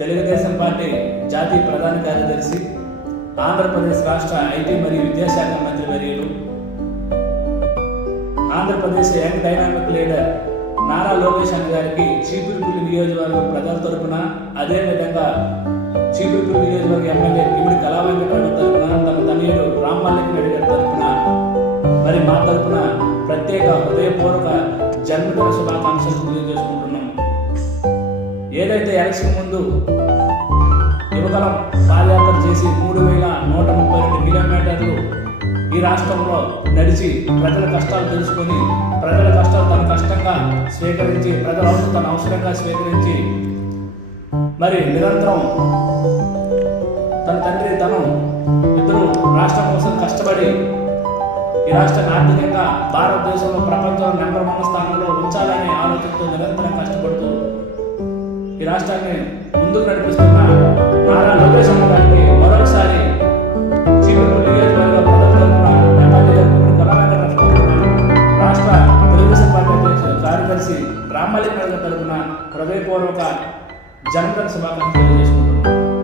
Telugu Desam party జాతీయ ప్రధాన కార్యదర్శి, ఆంధ్రప్రదేశ్ రాష్ట్ర ఐటీ మరియు విద్యాశాఖ మంత్రి వర్యులు, Andhra Pradesh young dynamic leader Nara Lokesh అన్న గారికి చీపురుపల్లి నియోజకవర్గం ప్రజల తరపున, అదేవిధంగా చీపురుపల్లి నియోజకవర్గ ఎమ్మెల్యే కిమిడి కళావెంకటరావు తరపున, తన తనయుడు రామ్మల్లికి రెడ్డి గారి తరపున, మరి మా తరపున ప్రత్యేక హృదయపూర్వక జన్మదిన శుభాకాంక్షలు తెలియజేసుకుంటున్నాం. ఏదైతే ఎలక్షన్ ముందు యువతరం పాదయాత్ర చేసి 3132 కిలోమీటర్లు ఈ రాష్ట్రంలో నడిచి ప్రజల కష్టాలు తెలుసుకొని, ప్రజల కష్టాలు తన కష్టంగా స్వీకరించి, ప్రజల అవసరం తన అవసరంగా స్వీకరించి, మరి నిరంతరం తన తండ్రి తను ఇద్దరు రాష్ట్రం కోసం కష్టపడి ఈ రాష్ట్రాన్ని ఆర్థికంగా భారతదేశంలో ప్రపంచంలో నెంబర్ 1 స్థానంలో ఉంచాలనే ఆలోచనతో నిరంతరం కష్టపడుతూ ఈ రాష్ట్రాన్ని ముందుకు నడిపిస్తున్న నారా లోకేష్ అన్న గారికి మరొకసారి చీపురుపల్లి నియోజకవర్గ ప్రజల తరపున, ఎమ్మెల్యే కళావెంకటరావు తరపున, రాష్ట్ర తెలుగుదేశం పార్టీ అధ్యక్షుడు కార్యదర్శి రామ్మల్లికి తరపున హృదయపూర్వక జన్మదిన శుభాకాంక్షలు తెలియజేసుకుంటున్నాం.